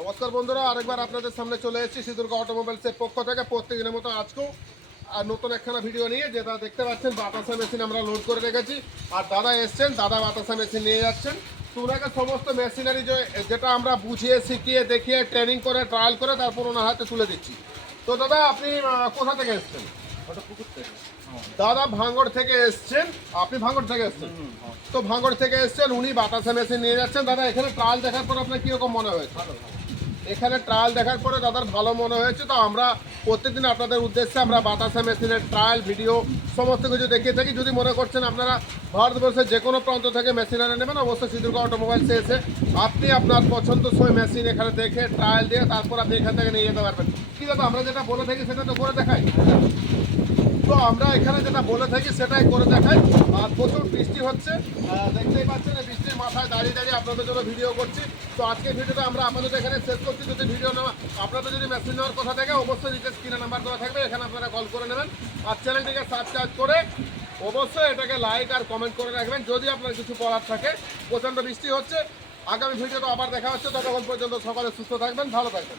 নমস্কার বন্ধুরা, আরেকবার আপনাদের সামনে চলে এসেছি সিঁদুরগা অটোমোবাইলসের পক্ষ থেকে প্রত্যেকদিনের মতো আজকেও আর নতুন একখানা ভিডিও নিয়ে। যেটা দেখতে পাচ্ছেন বাতাসা মেশিন আমরা লোড করে রেখেছি, আর দাদা এসছেন, দাদা বাতাসা মেশিন নিয়ে যাচ্ছেন। তো ওনাকে সমস্ত মেশিনারি যেটা আমরা বুঝিয়ে শিখিয়ে দেখিয়ে ট্রেনিং করে ট্রায়াল করে তারপর ওনার হাতে তুলে দিচ্ছি। তো দাদা আপনি কোথা থেকে এসছেন? দাদা ভাঙড় থেকে এসছেন। আপনি ভাঙড় থেকে এসছেন? তো ভাঙড় থেকে এসছেন, উনি বাতাসা মেশিন নিয়ে যাচ্ছেন। দাদা এখানে ট্রায়াল দেখার পর আপনার কিরকম মনে হয়েছে? এখানে ট্রায়াল দেখার পরে দাদার ভালো মনে হয়েছে। তো আমরা প্রত্যেকদিন আপনাদের উদ্দেশ্যে আমরা বাতাসা মেশিনের ট্রায়াল ভিডিও সমস্ত কিছু দেখিয়ে থাকি। যদি মনে করছেন আপনারা ভারতবর্ষের যে কোনো প্রান্ত থেকে মেশিন এনে নেবেন, অবশ্যই সিঁদুরগা অটোমোবাইলসে এসে আপনি আপনার পছন্দসই মেশিন এখানে দেখে ট্রায়াল দিয়ে তারপর আপনি এখান থেকে নিয়ে যেতে পারবেন। কি দাদা আমরা যেটা বলে থাকি সেটা তো করে দেখাই। তো আমরা এখানে যেটা বলে থাকি সেটাই করে দেখাই। আর প্রচুর বৃষ্টি হচ্ছে, দেখতেই পাচ্ছেন এই বৃষ্টির মাথায় দাঁড়িয়ে দাঁড়িয়ে আপনাদের জন্য ভিডিও করছি। তো আজকের ভিডিওটা আমরা আপাতত এখানে শেষ করছি। যদি ভিডিও নেওয়া আপনাদের যদি মেশিন নেওয়ার কথা থাকে, অবশ্যই নিচে স্ক্রিনে নাম্বার দেওয়া থাকবে, এখানে আপনারা কল করে নেবেন। আর চ্যানেলটিকে সাবস্ক্রাইব করে অবশ্যই এটাকে লাইক আর কমেন্ট করে রাখবেন যদি আপনার কিছু বলার থাকে। প্রচণ্ড বৃষ্টি হচ্ছে, আগামী ভিডিওটা আবার দেখা হচ্ছে। ততক্ষণ পর্যন্ত সকলে সুস্থ থাকবেন, ভালো থাকবেন।